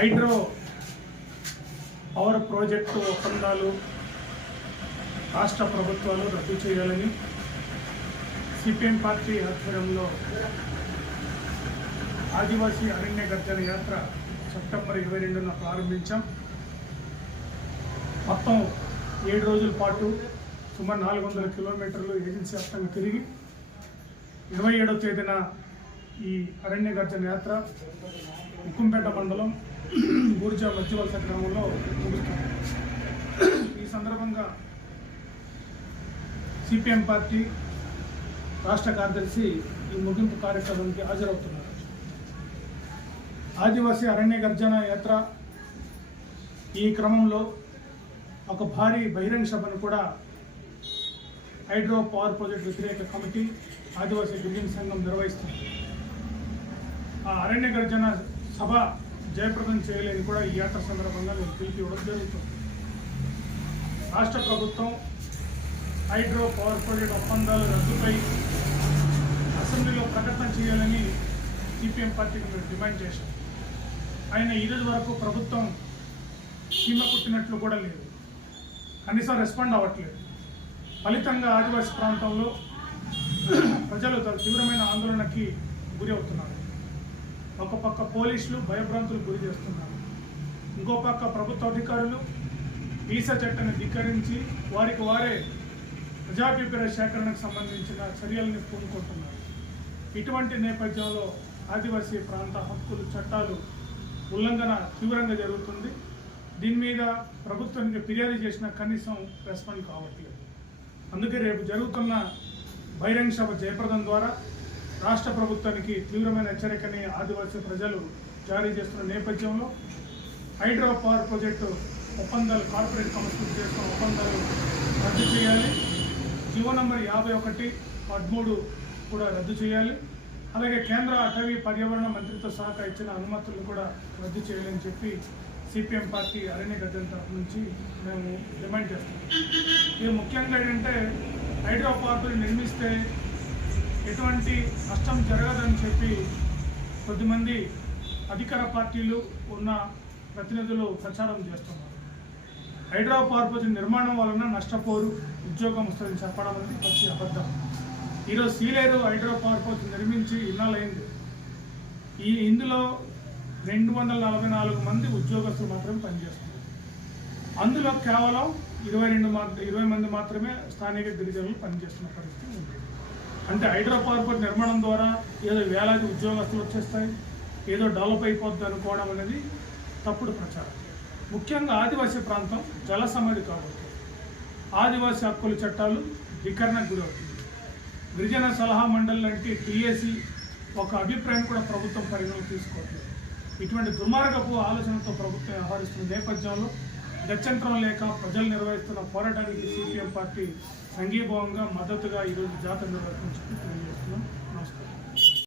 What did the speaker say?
Hydro power project ఒప్పందాలు రాష్ట్ర ప్రభుత్వాలు రద్దు చేయాలని సిపిఎం పార్టీ ఆధ్వర్యంలో ఆదివాసీ అరణ్య గర్జన యాత్ర సెప్టెంబర్ 22న ప్రారంభించాం. మొత్తం 7 రోజుల పాటు సుమారు 400 కిలోమీటర్లు ఏజెన్సీ వ్యాప్తంగా తిరిగి 27వ తేదీన ఈ అరణ్య గర్జన యాత్ర ఉక్కుంపేట మండలం బూర్జా మధ్యవలస గ్రామంలో ముగుస్తుంది. ఈ సందర్భంగా సిపిఎం పార్టీ రాష్ట్ర కార్యదర్శి ఈ ముగింపు కార్యక్రమానికి హాజరవుతున్నారు. ఆదివాసీ అరణ్య గర్జన యాత్ర ఈ క్రమంలో ఒక భారీ బహిరంగ సభను కూడా హైడ్రో పవర్ ప్రాజెక్ట్ వ్యతిరేక కమిటీ ఆదివాసీ గిరిజన సంఘం నిర్వహిస్తుంది. ఆ అరణ్య గర్జన సభ జయప్రదం చేయలేని కూడా ఈ యాత్ర సందర్భంగా నేను పిలిపి ఇవ్వడం జరుగుతుంది. రాష్ట్ర ప్రభుత్వం హైడ్రో పవర్ ప్రాజెక్ట్ ఒప్పందాల రద్దుపై అసెంబ్లీలో ప్రకటన చేయాలని సిపిఎం పార్టీకి మేము డిమాండ్ చేశాం. ఆయన ఈరోజు వరకు ప్రభుత్వం సీమ కుట్టినట్లు కూడా లేదు, కనీసం రెస్పాండ్ అవ్వట్లేదు. ఫలితంగా ఆదివాసీ ప్రాంతంలో ప్రజలు తీవ్రమైన ఆందోళనకి గురి అవుతున్నారు. ఒక పక్క పోలీసులు భయభ్రాంతులకు గురి చేస్తున్నారు, ఇంకో పక్క ప్రభుత్వ అధికారులు వీసా చట్టాన్ని ధిక్కరించి వారికి వారే ప్రజాభిప్రాయ సేకరణకు సంబంధించిన చర్యలను పూనుకుంటున్నారు. ఇటువంటి నేపథ్యంలో ఆదివాసీ ప్రాంత హక్కులు చట్టాలు ఉల్లంఘన తీవ్రంగా జరుగుతుంది. దీని మీద ప్రభుత్వానికి ఫిర్యాదు చేసిన కనీసం రెస్పాండ్ కావట్లేదు. అందుకే రేపు జరుగుతున్న బహిరంగ సభ జయప్రదం ద్వారా రాష్ట్ర ప్రభుత్వానికి తీవ్రమైన హెచ్చరికని ఆదివాసీ ప్రజలు జారీ చేస్తున్న నేపథ్యంలో హైడ్రో పవర్ ప్రాజెక్టు ఒప్పందాలు కార్పొరేట్ సంస్థలు చేస్తున్న ఒప్పందాలు రద్దు చేయాలి. జీవో నంబర్ 51-13 కూడా రద్దు చేయాలి. అలాగే కేంద్ర అటవీ పర్యావరణ మంత్రిత్వ శాఖ ఇచ్చిన అనుమతులను కూడా రద్దు చేయాలని చెప్పి సిపిఎం పార్టీ అరణ్య గర్జన తరఫు నుంచి మేము డిమాండ్ చేస్తున్నాం. ఇది ముఖ్యంగా ఏంటంటే హైడ్రో పవర్ ప్రాజెక్ట్ నిర్మిస్తే ఎటువంటి నష్టం జరగదని చెప్పి కొద్దిమంది అధికార పార్టీలు ఉన్న ప్రతినిధులు ప్రచారం చేస్తున్నారు. హైడ్రో పవర్ ప్రాజెక్ట్ నిర్మాణం వలన నష్టపోరు, ఉద్యోగం వస్తుందని చెప్పడం అనేది పచ్చి అబద్ధం. ఈరోజు సీలేరు హైడ్రో పవర్ ప్రాజెక్ట్ నిర్మించి ఇన్నాళ్ళైంది. ఇందులో 244 మంది ఉద్యోగస్తులు మాత్రమే పనిచేస్తున్నారు. అందులో కేవలం 20 మంది మాత్రమే స్థానిక గిరిజనులు పనిచేస్తున్న పరిస్థితి ఉంది. అంటే హైడ్రో పవర్ ప్రాజెక్ట్ నిర్మాణం ద్వారా ఏదో వేలాది ఉద్యోగస్తులు వచ్చేస్తాయి, ఏదో డెవలప్ అయిపోద్ది అనుకోవడం అనేది తప్పుడు ప్రచారం. ముఖ్యంగా ఆదివాసీ ప్రాంతం జల సమాధి కాబట్టి ఆదివాసీ హక్కుల చట్టాలు ధిక్కరణకు గురవుతుంది. గిరిజన సలహా మండలి లాంటి టీఏసీ ఒక అభిప్రాయం కూడా ప్రభుత్వం పరిగణలోకి తీసుకోవట్లేదు. ఇటువంటి దుర్మార్గపు ఆలోచనతో ప్రభుత్వం వ్యవహరిస్తున్న నేపథ్యంలో గత్యంతరం లేక ప్రజలు నిర్వహిస్తున్న పోరాటానికి సిపిఎం పార్టీ సంఘీభావంగా మద్దతుగా ఈరోజు జాతర నిర్వహించి తెలియజేస్తున్నాం. నమస్కారం.